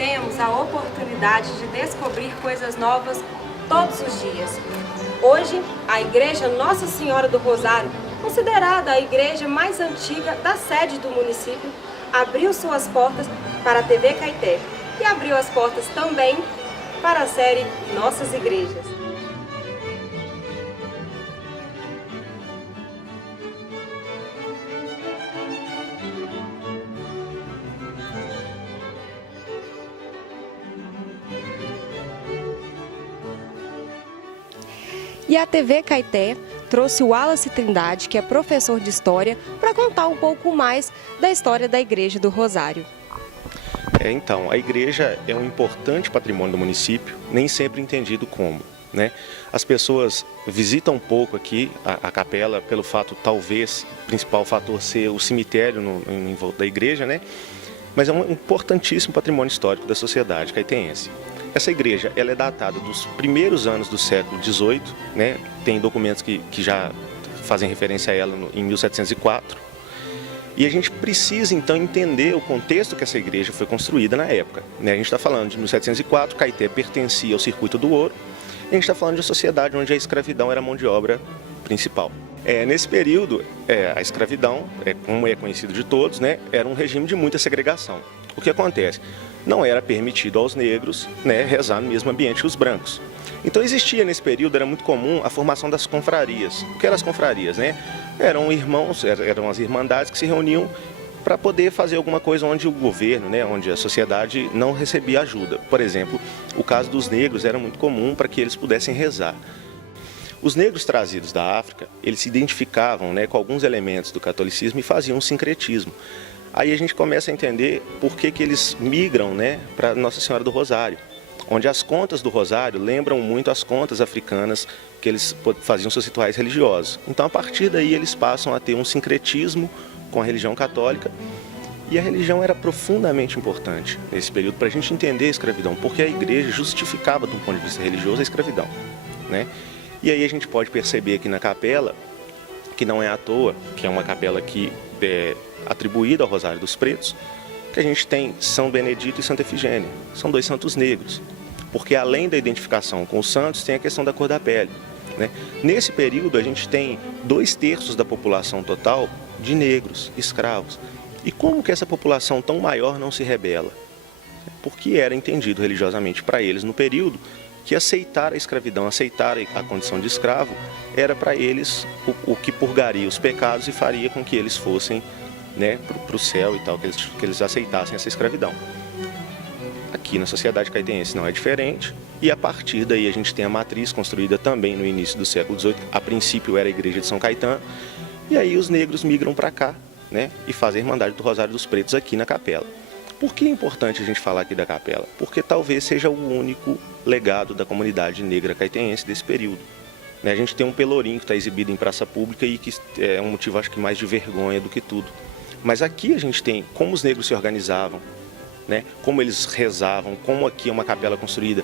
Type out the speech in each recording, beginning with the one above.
temos a oportunidade de descobrir coisas novas todos os dias. Hoje, a Igreja Nossa Senhora do Rosário, considerada a igreja mais antiga da sede do município, abriu suas portas para a TV Caeté e abriu as portas também para a série Nossas Igrejas. E a TV Caeté trouxe o Wallace Trindade, que é professor de História, para contar um pouco mais da história da Igreja do Rosário. Então, a igreja é um importante patrimônio do município, nem sempre entendido como, né? As pessoas visitam pouco aqui a capela pelo fato, talvez, o principal fator ser o cemitério em volta da igreja, né? Mas é um importantíssimo patrimônio histórico da sociedade caetense. Essa igreja ela é datada dos primeiros anos do século XVIII, né? Tem documentos que já fazem referência a ela em 1704. E a gente precisa, então, entender o contexto que essa igreja foi construída na época, né? A gente está falando de 1704, Caeté pertencia ao Circuito do Ouro, e a gente está falando de uma sociedade onde a escravidão era a mão de obra principal. Nesse período, a escravidão, como é conhecido de todos, né, era um regime de muita segregação. O que acontece? Não era permitido aos negros, né, rezar no mesmo ambiente que os brancos. Então existia nesse período, era muito comum a formação das confrarias. O que eram as confrarias, né? Eram irmãos, eram as irmandades que se reuniam para poder fazer alguma coisa onde o governo, né, onde a sociedade não recebia ajuda. Por exemplo, o caso dos negros era muito comum para que eles pudessem rezar. Os negros trazidos da África, eles se identificavam, né, com alguns elementos do catolicismo e faziam um sincretismo. Aí a gente começa a entender por que eles migram, né, para Nossa Senhora do Rosário, onde as contas do Rosário lembram muito as contas africanas que eles faziam seus rituais religiosos. Então, a partir daí, eles passam a ter um sincretismo com a religião católica, e a religião era profundamente importante nesse período para a gente entender a escravidão, porque a igreja justificava, do ponto de vista religioso, a escravidão, né? E aí a gente pode perceber aqui na capela, que não é à toa, que é uma capela que é atribuída ao Rosário dos Pretos, que a gente tem São Benedito e Santa Efigênia. São dois santos negros, porque além da identificação com os santos, tem a questão da cor da pele, né? Nesse período, a gente tem 2/3 da população total de negros, escravos. E como que essa população tão maior não se rebela? Porque era entendido religiosamente para eles no período que aceitar a escravidão, aceitar a condição de escravo, era para eles o que purgaria os pecados e faria com que eles fossem, né, para o céu e tal, que eles aceitassem essa escravidão. Aqui na sociedade caetense não é diferente, e a partir daí a gente tem a matriz construída também no início do século XVIII, a princípio era a igreja de São Caetano, e aí os negros migram para cá, né, e fazem a Irmandade do Rosário dos Pretos aqui na capela. Por que é importante a gente falar aqui da capela? Porque talvez seja o único legado da comunidade negra caetense desse período. A gente tem um pelourinho que está exibido em praça pública e que é um motivo, acho que mais de vergonha do que tudo. Mas aqui a gente tem como os negros se organizavam, né? Como eles rezavam, como aqui é uma capela construída,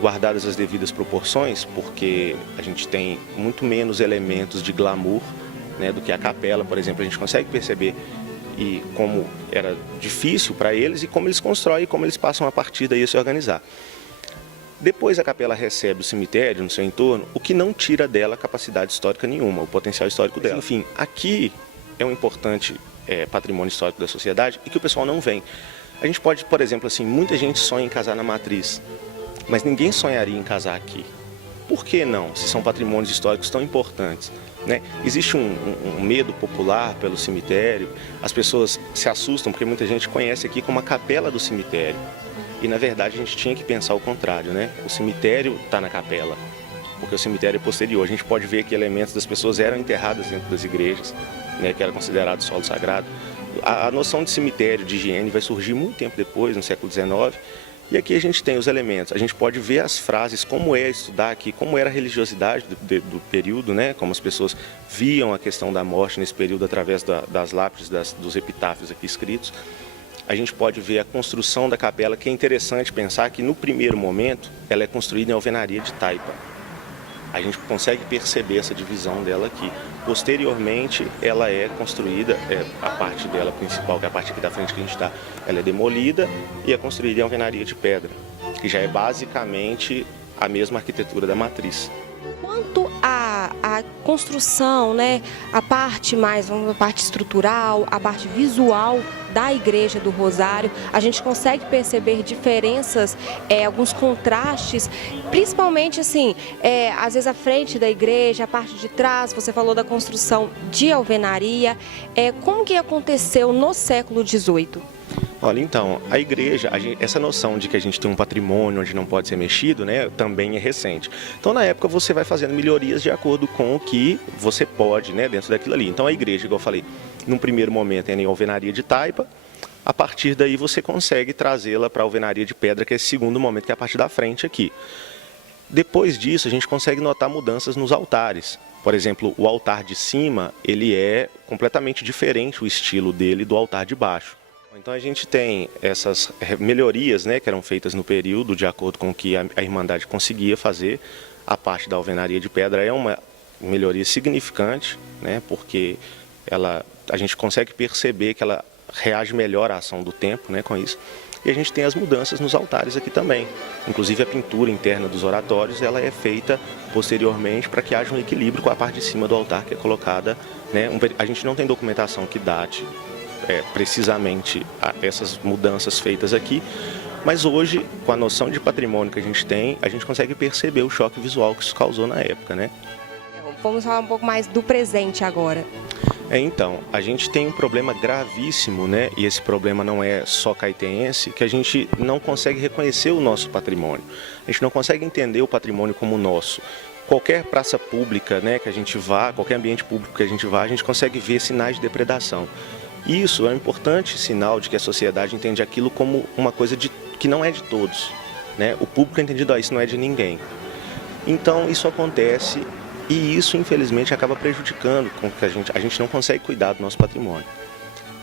guardadas as devidas proporções, porque a gente tem muito menos elementos de glamour, né, do que a capela, por exemplo. A gente consegue perceber e como era difícil para eles e como eles constroem e como eles passam a partir daí a se organizar. Depois a capela recebe o cemitério no seu entorno, o que não tira dela capacidade histórica nenhuma, o potencial histórico dela. Enfim, aqui é um importante patrimônio histórico da sociedade e que o pessoal não vem. A gente pode, por exemplo, assim, muita gente sonha em casar na matriz, mas ninguém sonharia em casar aqui. Por que não, se são patrimônios históricos tão importantes, né? Existe um medo popular pelo cemitério, as pessoas se assustam porque muita gente conhece aqui como a capela do cemitério. E na verdade a gente tinha que pensar o contrário, né? O cemitério está na capela, porque o cemitério é posterior. A gente pode ver que elementos das pessoas eram enterradas dentro das igrejas, né, que era considerado solo sagrado. A noção de cemitério, de higiene, vai surgir muito tempo depois, no século XIX. E aqui a gente tem os elementos, a gente pode ver as frases, como é estudar aqui, como era a religiosidade do período, né? Como as pessoas viam a questão da morte nesse período através das lápides, dos epitáfios aqui escritos. A gente pode ver a construção da capela, que é interessante pensar que no primeiro momento ela é construída em alvenaria de taipa. A gente consegue perceber essa divisão dela aqui. Posteriormente, ela é construída, a parte dela principal, que é a parte aqui da frente que a gente está, ela é demolida e é construída em alvenaria de pedra, que já é basicamente a mesma arquitetura da matriz. Quanto à construção, né, a parte a parte estrutural, a parte visual da Igreja do Rosário, a gente consegue perceber diferenças, alguns contrastes, principalmente assim, às vezes a frente da igreja, a parte de trás, você falou da construção de alvenaria, como que aconteceu no século XVIII? Olha, então, a igreja, essa noção de que a gente tem um patrimônio onde não pode ser mexido, né, também é recente. Então, na época, você vai fazendo melhorias de acordo com o que você pode, né, dentro daquilo ali. Então, a igreja, igual eu falei, num primeiro momento é em alvenaria de taipa, a partir daí você consegue trazê-la para a alvenaria de pedra, que é esse segundo momento, que é a parte da frente aqui. Depois disso, a gente consegue notar mudanças nos altares. Por exemplo, o altar de cima, ele é completamente diferente o estilo dele do altar de baixo. Então a gente tem essas melhorias, né, que eram feitas no período, de acordo com o que a Irmandade conseguia fazer. A parte da alvenaria de pedra é uma melhoria significante, né, porque a gente consegue perceber que ela reage melhor à ação do tempo, né, com isso. E a gente tem as mudanças nos altares aqui também. Inclusive a pintura interna dos oratórios, ela é feita posteriormente para que haja um equilíbrio com a parte de cima do altar que é colocada, né. A gente não tem documentação que date precisamente essas mudanças feitas aqui, mas hoje, com a noção de patrimônio que a gente tem, a gente consegue perceber o choque visual que isso causou na época, né? Vamos falar um pouco mais do presente agora. Então, a gente tem um problema gravíssimo, né? E esse problema não é só caetense, que a gente não consegue reconhecer o nosso patrimônio. A gente não consegue entender o patrimônio como nosso. Qualquer praça pública, né, que a gente vá, qualquer ambiente público que a gente vá, a gente consegue ver sinais de depredação. Isso é um importante sinal de que a sociedade entende aquilo como uma coisa que não é de todos, né? O público é entendido, isso não é de ninguém. Então isso acontece e isso infelizmente acaba prejudicando com que a gente não consegue cuidar do nosso patrimônio.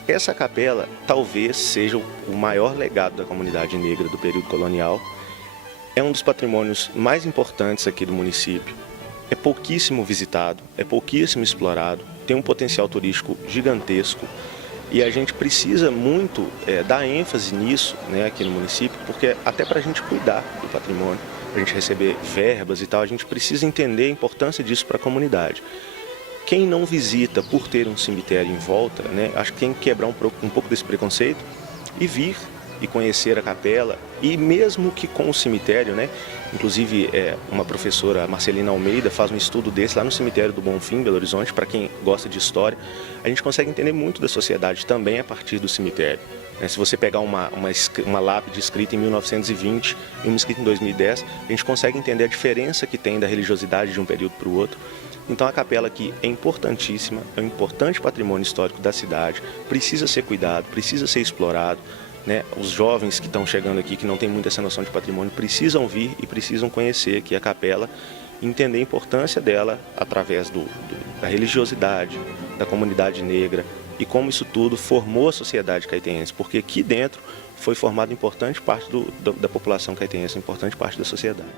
Essa capela talvez seja o maior legado da comunidade negra do período colonial. É um dos patrimônios mais importantes aqui do município. É pouquíssimo visitado, é pouquíssimo explorado, tem um potencial turístico gigantesco. E a gente precisa muito dar ênfase nisso, né, aqui no município, porque até para a gente cuidar do patrimônio, para a gente receber verbas e tal, a gente precisa entender a importância disso para a comunidade. Quem não visita por ter um cemitério em volta, né, acho que tem que quebrar um pouco desse preconceito e vir e conhecer a capela, e mesmo que com o cemitério, né, inclusive uma professora, Marcelina Almeida, faz um estudo desse lá no cemitério do Bonfim, Belo Horizonte, para quem gosta de história, a gente consegue entender muito da sociedade também a partir do cemitério. Se você pegar uma lápide escrita em 1920 e uma escrita em 2010, a gente consegue entender a diferença que tem da religiosidade de um período para o outro. Então a capela aqui é importantíssima, é um importante patrimônio histórico da cidade, precisa ser cuidado, precisa ser explorado, né? Os jovens que estão chegando aqui, que não têm muito essa noção de patrimônio, precisam vir e precisam conhecer aqui a capela, entender a importância dela através da religiosidade, da comunidade negra e como isso tudo formou a sociedade caetense, porque aqui dentro foi formada importante parte da população caetense, importante parte da sociedade.